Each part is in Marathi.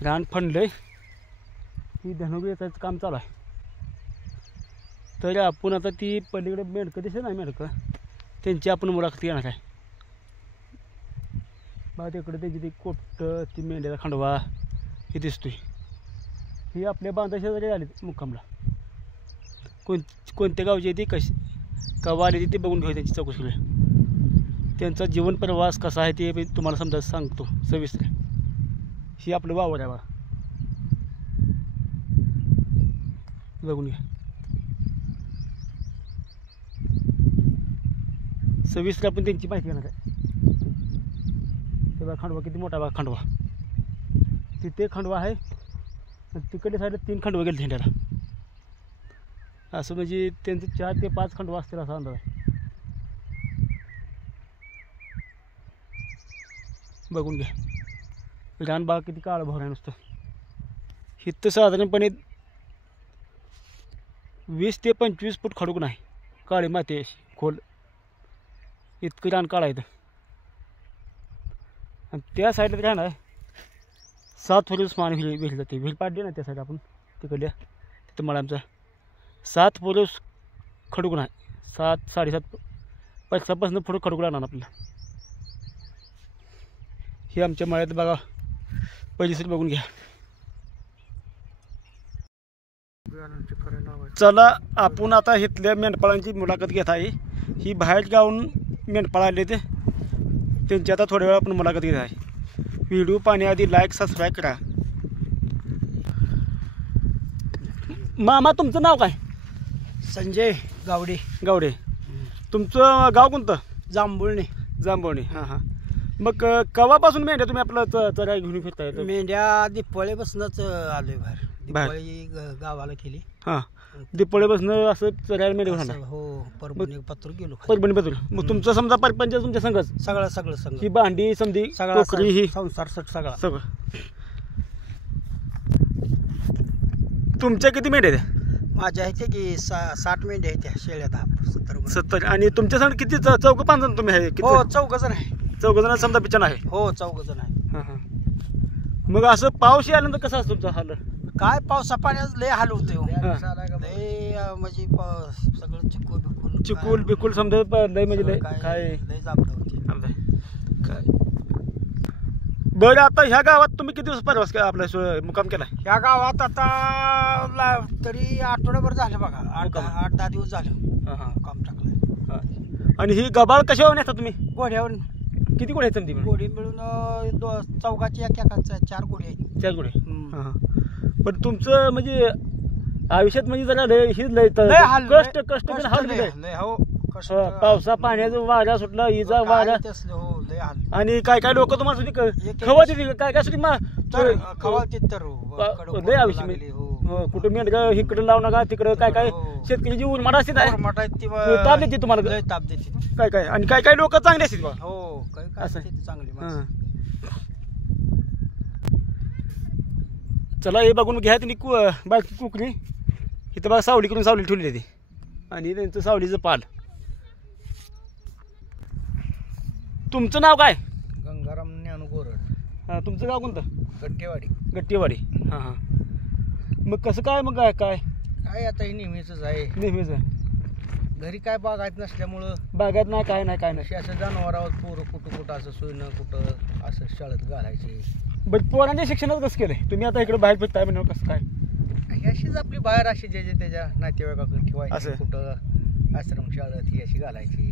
रान फंडलंय, ही धनुबी याचं काम चालू आहे. तर आपण आता ती पलीकडे मेंढकं दिसत नाही, मेंढकं त्यांची आपण मुलाखत घेणार आहे. बघा तिकडे त्यांची ती कोट, ती मेंढ्याचा खांडवा हे दिसतोय. ही आपल्या बांधाशेजारी आली मुक्कामला. कोणत्या गावची ती, कशी कवा आली ती बघून घेऊ, त्यांची चौकशी करूया. त्यांचा जीवन प्रवास कसा आहे ते तुम्हाला समजा सांगतो सविस्तर. ही आपलं वावर आहे बघा, बघून घ्या सविस्तर. आपण त्यांची माहिती घेणार आहे. ते बघा खांडवा किती मोठा बघा खांडवा. तिथे खांडवा आहे आणि तिकडे साईडला 3 खांडवा गेले झेंड्याला. असं म्हणजे त्यांचं 4 ते 5 खांडवा असतील असा अंदाज आहे. बघून घ्या रान बाग किती काळं भर आहे नुसतं. इथं साधारणपणे 20 ते 25 फूट खडूक नाही, काळी माती आहे खोल, इतकं रान काळं आहे. आणि त्या साईडला काय नाही 7 फुले मान विहीर जाते. विहीर पाडली ना त्या साईड आपण तिकडल्या, तिथं मला आमचा 7 फुले खडूक नाही, 7 साडेसात पैसापासून पुढं खडूक लागणार आपल्याला. हे आमच्या मळ्यात बघा परिसर बघून घ्या. चला आपण आता इथल्या मेंढपाळांची मुलाखत घेत आहे. ही बाहेर गावून मेंढपाळ आले ते, त्यांची आता थोड्या वेळ आपण मुलाखत घेत आहे. व्हिडिओ पाहण्याआधी लाईक सबस्क्राईब करा. मामा तुमचं नाव काय? संजय गावडे. गावडे. तुमचं गाव कोणतं? जांभुळणे. जांभुळणे. हां हां. मग कवापासून मेंढ्या तुम्ही आपलं चराय घेऊन फिरताय? मेंढ्या दिपवळीपासूनच आलोय बाहेर. दिपवळी गावाला केली. हां, दिपवळीपासून असं चरायला मेंढ्या घेऊन आला? हो, परभणी पत्र गेलो. परभणी पत्र. मग तुमचं समजा परपंच तुमच्या संघच सगळं सगळं सगळं, ही भांडी समधी टोकरी ही संसार सगळं सगळं. तुमच्या किती मेंढ्या आहेत? माझ्या आहेत की 60 मेंढ्या आहेत त्या शेळ्या. 10-70. आणि तुमच्या संग किती 4-5 जण तुम्ही आहे? हो, 4 जण आहे. 4 जण समजा पिचन आहे. हो, 4 जण आहे. हां हां. मग असं पाऊस आल्यानंतर कसं असतं तुमचं हाल? काय पावसा पाण्यात लय हाल होते. लय म्हणजे सगळं चिकूल बिकुल समजा लय म्हणजे लय काय लय जापड होती काय. बरं आता ह्या गावात तुम्ही किती दिवस प्रवास आपला मुक्काम केला? ह्या गावात आता तरी आठवड्याभर झालं बघा. 8-10 दिवस झालं मुक्काम टाकलं. आणि ही गबाळ कशावर नेता तुम्ही? घोड्यावर. किती घोडे आहेत समधी? घोडी मिळून 4 एकाचा 4 घोडे आहेत. 4 घोडे. हां हां. पण तुमचं म्हणजे आयुष्यात म्हणजे जरा लय ही लय कष्ट लय. हो, पावसा पाण्याचा वारा सुटला, इजा वारा. हो, लय हाल. आणि काय काय लोक तुम्हाला सुद्धा खवा देते काय काय सुद्धा खवाळते तर लय आयुष्य. कुठं मेंढगं इकडं लावू नका, तिकडं काय काय शेतकरी उन्माड असते ताप देते तुम्हाला, ताप देते काय काय. आणि काय काय लोक चांगले असतील बा. हो, असं चांगली. चला हे बघून घ्या. त्यांनी बाकी कुकरी इथं बघा सावली करून सावली ठेवली ती, आणि त्यांचं सावलीचं पाल. तुमचं नाव काय? गंगाराम ज्ञानू गोरड. हां, तुमचं गाव कोणतं? गट्टेवाडी. गट्टेवाडी. हां हां. मग कसं काय मग काय आता हे नेहमीच आहे. नेहमीच घरी काय बागायत नसल्यामुळं बागायत नाही, काय नाही काय नाही. असं जनावरावर पोरं कुठं असं सोयनं कुठं असं शाळेत घालायचे. बरं पोरांच्या शिक्षणात कसं केलंय तुम्ही? आता इकडे बाहेर फिरताय म्हणजे कसं काय? अशीच आपली बाहेर अशी जे त्याच्या नातेवाईकाकडे ठेवायची, असं कुठं आश्रम शाळेत ही अशी घालायची.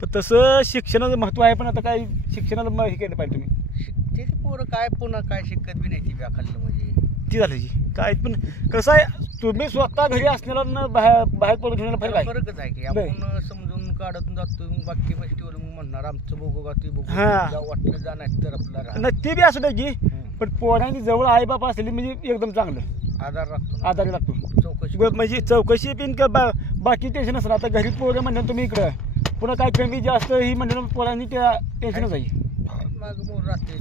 पण तसं शिक्षणाचं महत्त्व आहे, पण आता काय शिक्षणाला हे केलं पाहिजे तुम्ही. ते पोरं काय पुन्हा काय शिकत बी नाही ती व्याखाल्लं म्हणजे ती झाली काय. पण कसं आहे तुम्ही स्वतः घरी असण्याला बाहेर पडून ठेवण्याला फरकच आहे की. आपण समजून काढत जातो, बाकी गोष्टीवर मग म्हणणार आमचं बघू का तू बघू, वाटलं जा नाही तर आपल्याला नाही ते बी असं नाही की. पण पोरांनी जवळ आई बाप असलेली म्हणजे एकदम चांगलं आधार लागतो. आधार लागतो. चौकशी म्हणजे चौकशी पिन बाकी टेन्शन असणार. आता घरी पोरं म्हणणार तुम्ही इकडं, पुन्हा काय कमी जास्त ही म्हणणार पोरांनी त्या टेन्शनच आहे. माग मोर राहते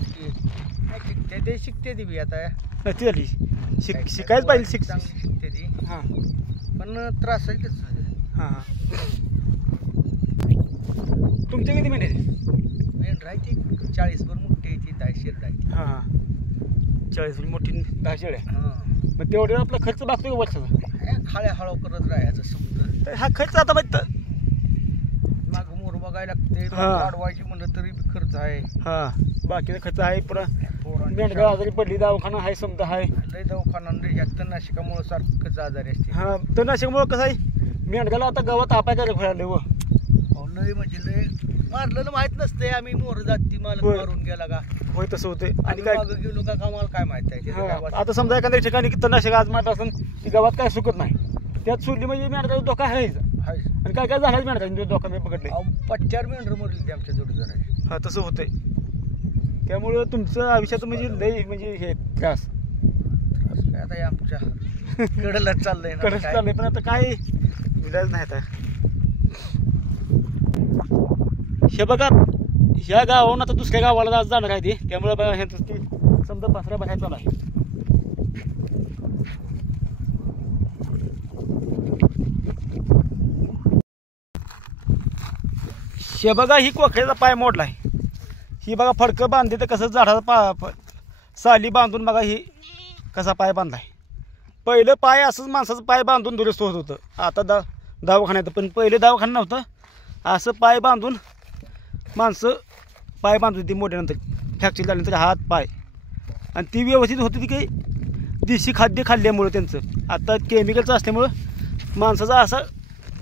शिकते ते शिकते ती बी आता ती झाली शिकायच पाहिजे. शिकते ती. हां, पण त्रास आहे तेच. हां. तुमच्या किती महिन्याचे? मेंढ राहते 40 भर मोठी आहे ती, 10 शिरड आहे. हां हां. 40 मोठी 10 शेळ्या. हा. मग तेवढे आपला खर्च भागतो का वर्षाचा? हे खाल्या हळू करत राहायचं समजा. तर हा खर्च आता माहित. माग मोर बघायला लागते, हा. वाढवायची म्हणलं तरी बी खर्च आहे. हा बाकीचा खर्च आहे. पुन्हा पोरांची मेंढगाव आजारी पडली, दवाखाना आहे समजा आहे. लय दवाखाना ह्या तणनाशकामुळे सारखंच आजारी असते. हा तर नाशिकमुळं कसं आहे मेंढगाला आता गावात आपाय काय खोळाले व अहो, लय म्हणजे लय मारलेलं माहित नसते. आम्ही मोर जाती मालक होय. मारून गेला का होय तसं होते. आणि आणि काय मागं गेलो का आम्हाला काय माहित आहे त्याचं हा, गावात. आता समजा एखाद्या ठिकाणी की तणनाशक आज मारत असेल की गावात काय सुकत नाही, त्यात सोडली म्हणजे मेंढगाचा धोका आहेच. हाय. आणि काय काय झालं मेंढगाचा धोका मी पकडले. अहो, 50 मेंढर मरली आमच्या जोडीदाराची. हा तसं होतंय. त्यामुळं तुमचं आयुष्यात म्हणजे लय म्हणजे हे त्रास असं काय आता हे आमच्या कडला चाललंय ना कडक काय. चाललंय. पण आता काय इलाज नाही आता. हे बघा ह्या गावाहून आता दुसऱ्या गावाला जाणार आहे ते, त्यामुळे बघा हे ती समजा पासऱ्या बाहेर चालू आहे. हे बघा ही कोकऱ्याचा पाय मोडलाय. ही बघा फडकं बांधते तर कसं झाडाचा साली बांधून बघा ही कसा पाय बांधलाय. पहिलं पाय असंच माणसाचं पाय बांधून दुरुस्त होत होतं. आता दवाखान्यात पण पहिले दवाखाना नव्हतं. असं पाय बांधून माणसं पाय बांधत होती मोठ्यानंतर फ्रॅक्चर झाल्यानंतर हात पाय. आणि ती व्यवस्थित होती ती काही देशी खाद्य खाल्ल्यामुळं त्यांचं. आता केमिकलचं असल्यामुळं माणसाचा असं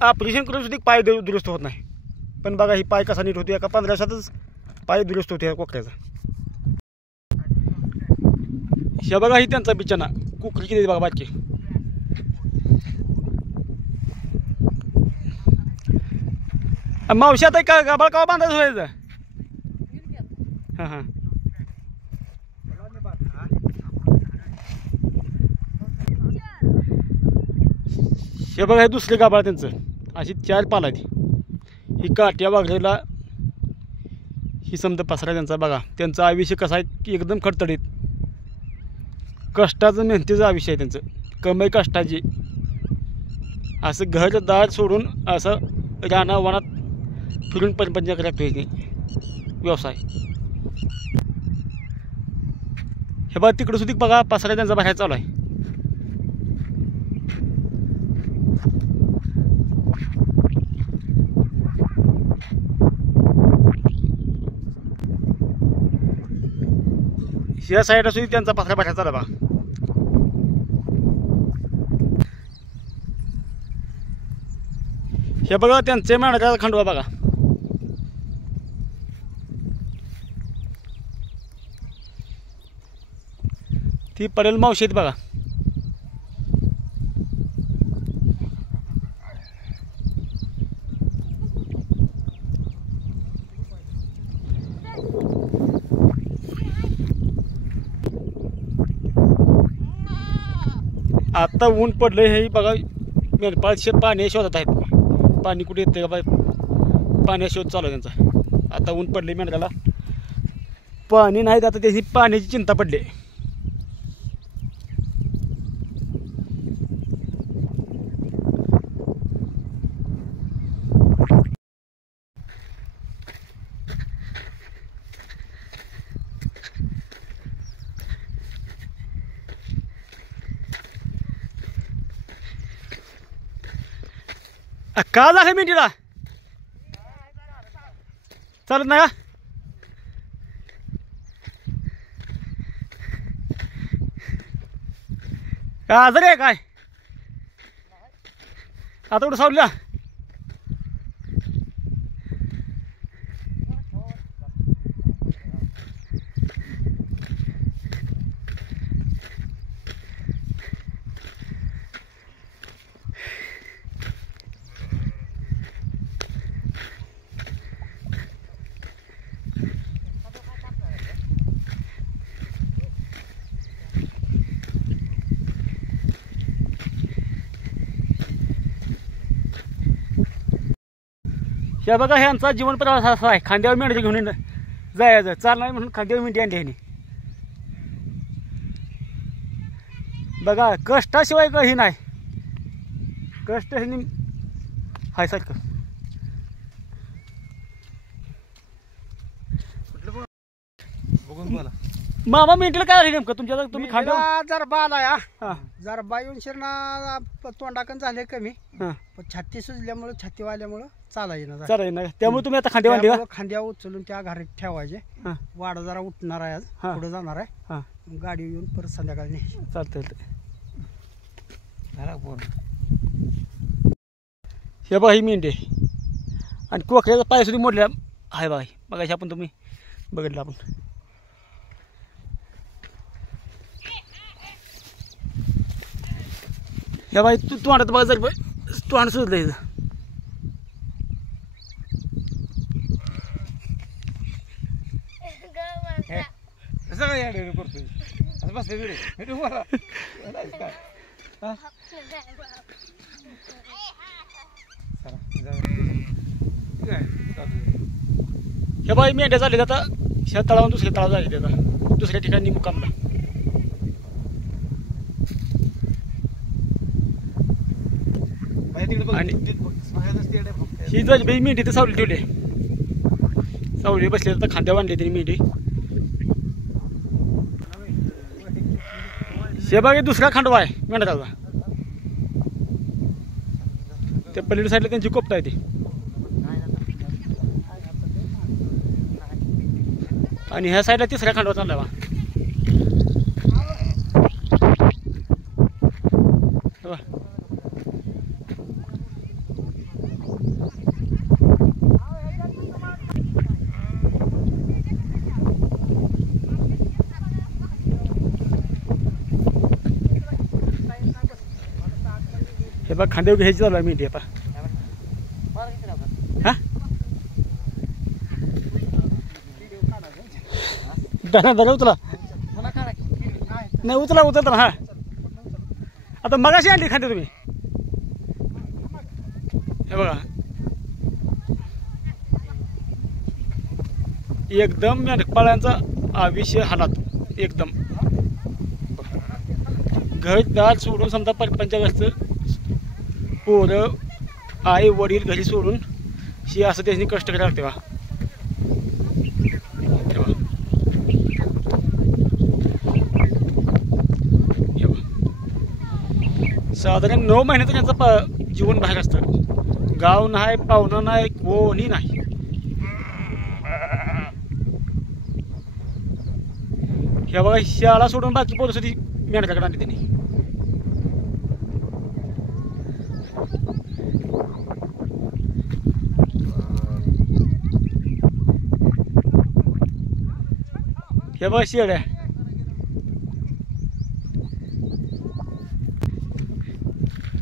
ऑपरेशन करून सुद्धा पाय दुरुस्त होत नाही. पण बघा ही पाय कसा नीट होतो. एका 15 दिवसातच पाय दुरुस्त होते ह्या कोकऱ्याचा. हे बघा ही त्यांचा बिचाना कुकरी किती बघा बाकी. मावशी आता का गाबाळ कवा बांधायचं व्हायचं. हां हां हे बघा हे दुसरे गाबाळ त्यांचं अशी 4 पाला ती. ही काट्या वाघळीला ही समजा पसरा त्यांचा. बघा त्यांचं आयुष्य कसं आहे की एकदम खडतडीत कष्टाचं मेहनतीचं आयुष्य आहे त्यांचं. कमाई कष्टाची. असं घरदार सोडून असं रानावनात फिरून परपंच करतो हे व्यवसाय. हे बघा तिकडं सुद्धा बघा पसरा त्यांचा बाहेर चालू आहे. या साईडला सुद्धा त्यांचा पसरा बाहेर चालू बघा. हे बघा त्यांचे मेंढराचा खंडवा बघा. ती पडेल मावशीत बघा. आता ऊन पडलंय हे बघा. मेंढपाळ पाणी शोधत आहेत. पाणी कुठे येते का बाय पाण्या शोध चालू आहे त्यांचा. आता ऊन पडले मेंढराला पाणी नाही. आता त्याची पाण्याची चिंता पडली. का झालं मेंढीला चालत नाही का आजारी आहे काय. आता कुठं सावलीला हे बघा ह्यांचा जीवन प्रवास असा आहे. खांद्यावर मेंढी घेऊन जायचं चालणार म्हणून खांद्यावर मेंढी आणली ह्याने. बघा कष्टाशिवाय काही नाही. कष्ट ह्याने हाय सारखं. बघून बोला. मामा मेंढीला काय आहे नेमकं तुमच्या तुम्ही खांद्यावर मेंढीला जर बाल आहे हा जर बायून शिरणा तोंडाकन झाले कमी हा पण छाती सुजल्यामुळे छाती वाल्यामुळे चाला येणार चालेल ना त्यामुळे तुम्ही आता खांद्यावर आणली का खांद्या उचलून त्या घरात ठेवायचे हा वाडा जरा उठणार आहे आज हा. पुढे जाणार आहे हा मग गाडी येऊन परत संध्याकाळी न्यायची. चालतंय हे बघा ही मेंढी आहे आणि कोकऱ्याचा पाय सुद्धा मोडल्या आहे बघा मग अशी आपण तुम्ही बघितलं आपण हे बाई तू आणत बघा जर तू आण सुचलं इथं सगळं या करतोय असं बसले व्हिडिओ मला हे बाई मेंढ्या झाले आता ह्या तळावून दुसऱ्या तळावर झाले आता दुसऱ्या ठिकाणी मुक्कामला आणि ही जर बाई मेंढी तर सावली ठेवली सावली बसली तर खांद्या बांधली त्यांनी मेंढी हे बघा दुसरा खांडवा आहे मेंढराचा त्या पलीकडे साईडला त्यांची कोपटा आहे ती आणि ह्या साईडला तिसरा खांडवा चालला बा हे बघ खांदेव घ्यायची चालू आहे मेंढी आता हा दाना दाना उचला नाही उचला उचलता हा आता मगाशी आणली खांदे तुम्ही हे बघा एकदम मेंढपाळांचा आविष्य हालात एकदम घर दार सोडून समजा पंचायत पोरं आई वडील घरी सोडून शी असं त्यांनी कष्ट करायला लागते बा साधारण 9 महिन्याचं त्यांचं जीवन बाहेर असतं गाव नाही पाहुणं नाही कोणी नाही हे बघा शाळा सोडून बाकी पोरं साठी मेंढकाकडे आणली त्यांनी हे बघा शेळ्या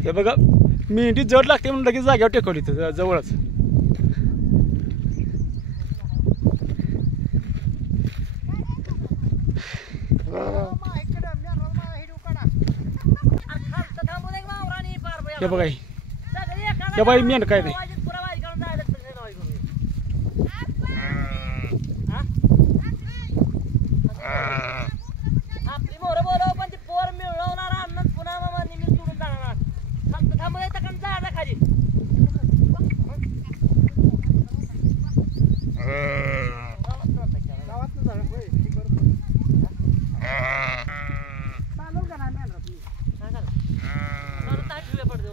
हे बघा मेंढी जड लागते म्हणून लगेच जाग्यावर टेकवली तर जवळच हे बघा हे बाई मेंढ काय नाही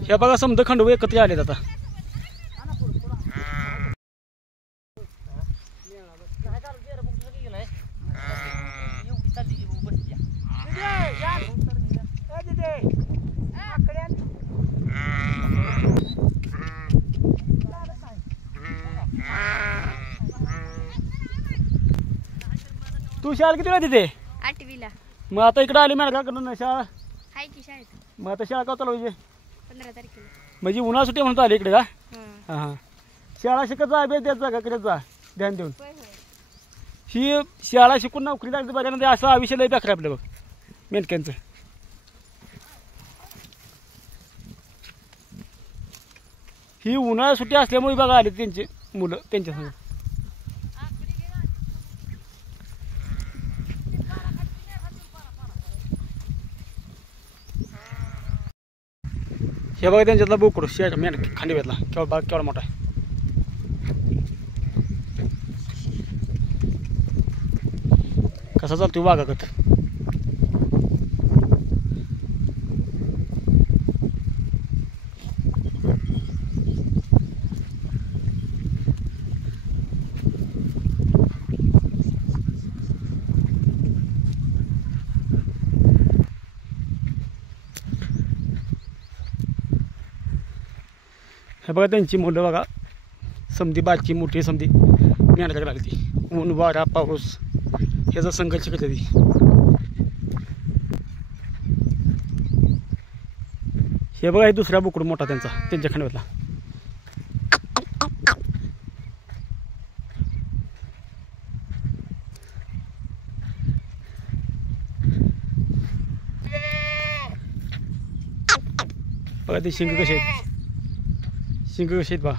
हे बघा समजा खंडोबा एकत्र आलेत आता तू शाळा किती वेळा तिथे 8वीला मग आता इकडे आली मॅडम का शाळा हाय की शाळेत मग आता शाळा का चालवायची 15 तारखेला म्हणजे उन्हाळा सुट्टी म्हणतो आली इकडे का हं. हां हां शाळा शिकत जा अभ्यास द्यायचा का करत जा ध्यान देऊन होय होय ही शाळा शिकून नोकरी लागते बघा असं आयुष्य लय बेकार आपलं बघ मेंढक्यांचं ही उन्हाळा सुट्टी असल्यामुळे बघा आली त्यांची मुलं त्यांच्यासमोर हे बघा त्यांच्यातला बोकडो शेड मेंढ खांडीव्यातला केवढा बाग केवढा मोठा आहे कसा चालतोय वाघागत. हे बघा त्यांची मुलं बघा, समधी बारकी मोठी समधी मेहनत लागली. ऊन वारा पाऊस ह्याचा संघर्ष करते ती. हे बघा हे दुसरा बोकड मोठा त्यांच्या खांडव्यातला. बघा ते शिंग कसे आहेत, शिंग कसे आहेत बघा.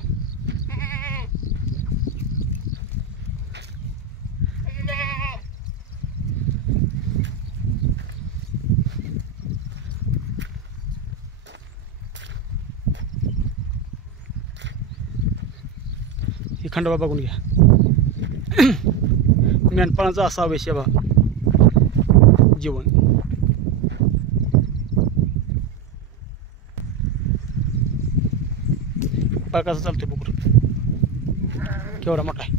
ही खंडोबा बघून घ्या. मेंढपाळांचा असा विषय बा जीवन. बघा कसं चालतंय बोकड, केवढा मोठा आहे.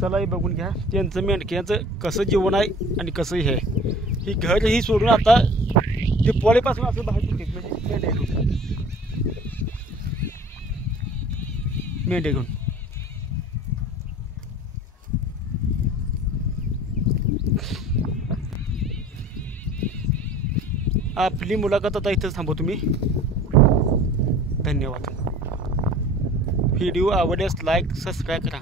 चला हे बघून घ्या त्यांचं मेंढक्यांचं कसं जीवन आहे आणि कसं हे आहे. ही घर ही सोडून आता दिपवाळीपासून असं बाहेर पडते म्हणजे मेंढ्या घेऊन, मेंढ्या घेऊन. आपली मुलाखत आता इथंच थांबवतो तुम्ही. धन्यवाद. व्हिडिओ आवडल्यास लाईक सबस्क्राईब करा.